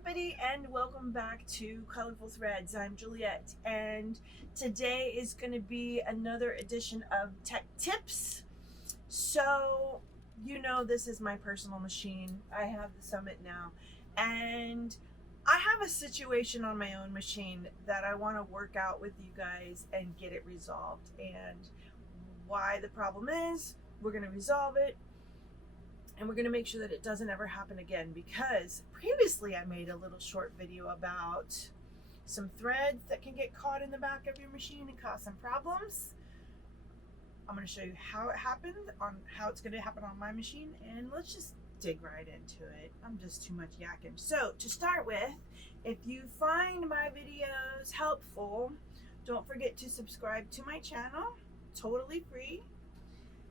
everybody, and welcome back to Colorful Threads. I'm Juliet, and today is going to be another edition of Tech Tips. So, you know, this is my personal machine. I have the Summit now, and I have a situation on my own machine that I want to work out with you guys and get it resolved. And why the problem is, we're going to resolve it. And we're going to make sure that it doesn't ever happen again, because previously I made a little short video about some threads that can get caught in the back of your machine and cause some problems. I'm going to show you how it happened, on how it's going to happen on my machine, and let's just dig right into it. I'm just too much yakking. So to start with, if you find my videos helpful, don't forget to subscribe to my channel, totally free.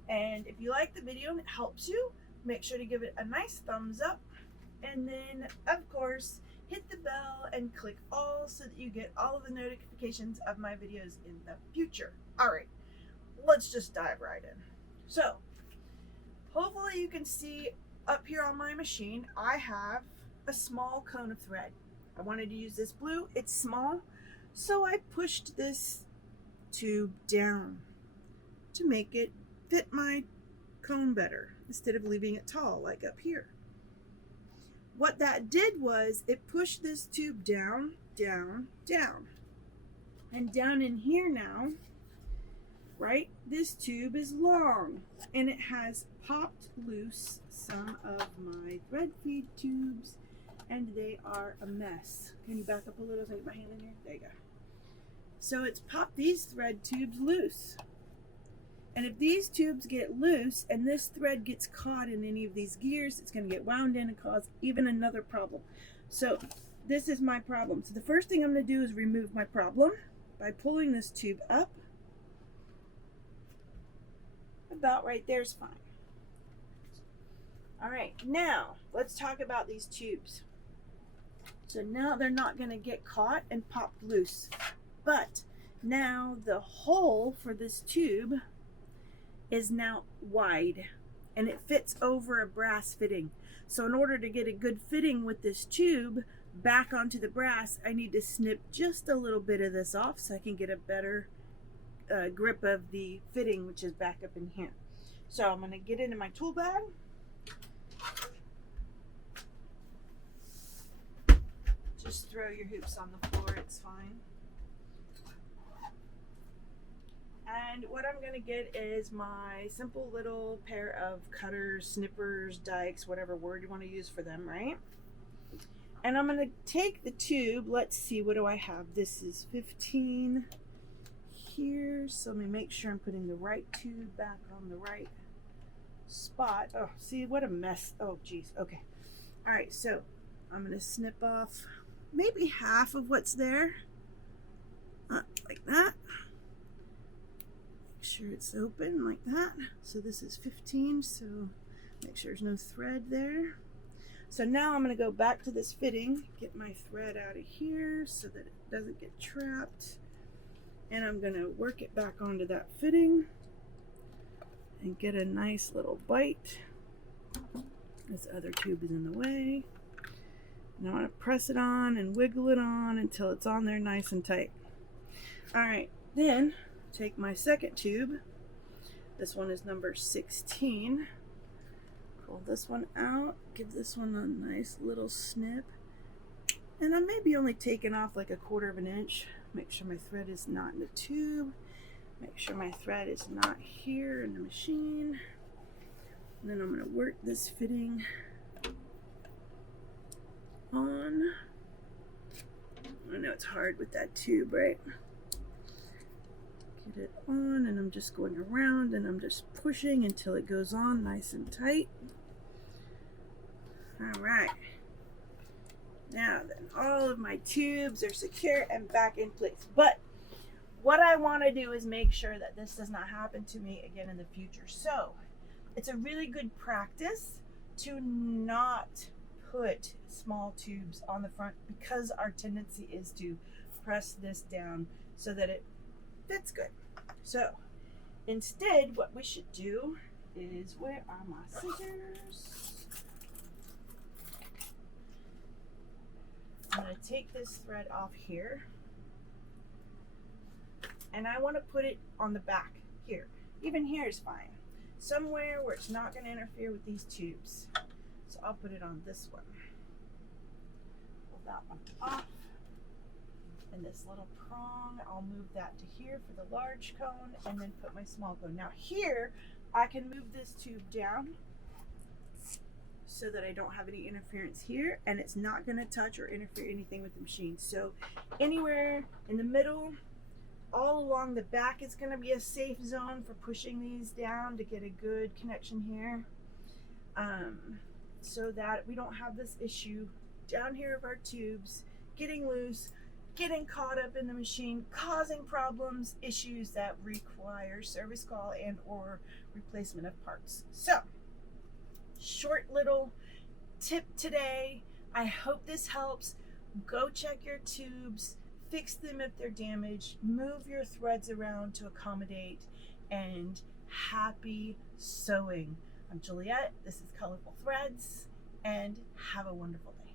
And if you like the video and it helps you, make sure to give it a nice thumbs up, and then of course hit the bell and click all so that you get all of the notifications of my videos in the future. All right, let's just dive right in. So hopefully you can see up here on my machine I have a small cone of thread. I wanted to use this blue, it's small, so I pushed this tube down to make it fit my cone better, instead of leaving it tall like up here. What that did was it pushed this tube down, down, down. And down in here now, right, this tube is long and it has popped loose some of my thread feed tubes, and they are a mess. Can you back up a little so I get my hand in here? There you go. So it's popped these thread tubes loose. And if these tubes get loose and this thread gets caught in any of these gears, it's going to get wound in and cause even another problem. So this is my problem. So the first thing I'm going to do is remove my problem by pulling this tube up. About right there is fine. All right, now let's talk about these tubes. So now they're not going to get caught and popped loose. But now the hole for this tube is now wide and it fits over a brass fitting. So in order to get a good fitting with this tube back onto the brass, I need to snip just a little bit of this off so I can get a better grip of the fitting, which is back up in here. So I'm going to get into my tool bag. Just throw your hoops on the floor, it's fine. And what I'm going to get is my simple little pair of cutters, snippers, dikes, whatever word you want to use for them, right? And I'm going to take the tube. Let's see, what do I have? This is 15 here. So let me make sure I'm putting the right tube back on the right spot. Oh, see, what a mess. Oh, geez. Okay. All right, so I'm going to snip off maybe half of what's there. Like that. Make sure it's open like that. So this is 15, so make sure there's no thread there. So now I'm going to go back to this fitting, get my thread out of here so that it doesn't get trapped, and I'm going to work it back onto that fitting and get a nice little bite. This other tube is in the way. Now I want to press it on and wiggle it on until it's on there nice and tight. All right, then take my second tube. This one is number 16. Pull this one out, give this one a nice little snip. And I may be only taking off like 1/4 of an inch. Make sure my thread is not in the tube. Make sure my thread is not here in the machine. And then I'm going to work this fitting on. I know it's hard with that tube, right? Get it on, and I'm just going around and I'm just pushing until it goes on nice and tight. All right. Now then, all of my tubes are secure and back in place. But what I want to do is make sure that this does not happen to me again in the future. So it's a really good practice to not put small tubes on the front, because our tendency is to press this down so that it fits good. So instead, what we should do is, where are my scissors? take this thread off here, and I want to put it on the back here. Even here is fine. Somewhere where it's not going to interfere with these tubes. So I'll put it on this one. Pull that one off. And this little prong, I'll move that to here for the large cone and then put my small cone. Now here, I can move this tube down so that I don't have any interference here, and it's not going to touch or interfere anything with the machine. So anywhere in the middle, all along the back is going to be a safe zone for pushing these down to get a good connection here, so that we don't have this issue down here of our tubes getting loose, getting caught up in the machine, causing problems, issues that require service call and or replacement of parts. So, short little tip today. I hope this helps. Go check your tubes, fix them if they're damaged, move your threads around to accommodate, and happy sewing. I'm Juliet, this is Colorful Threads, and have a wonderful day.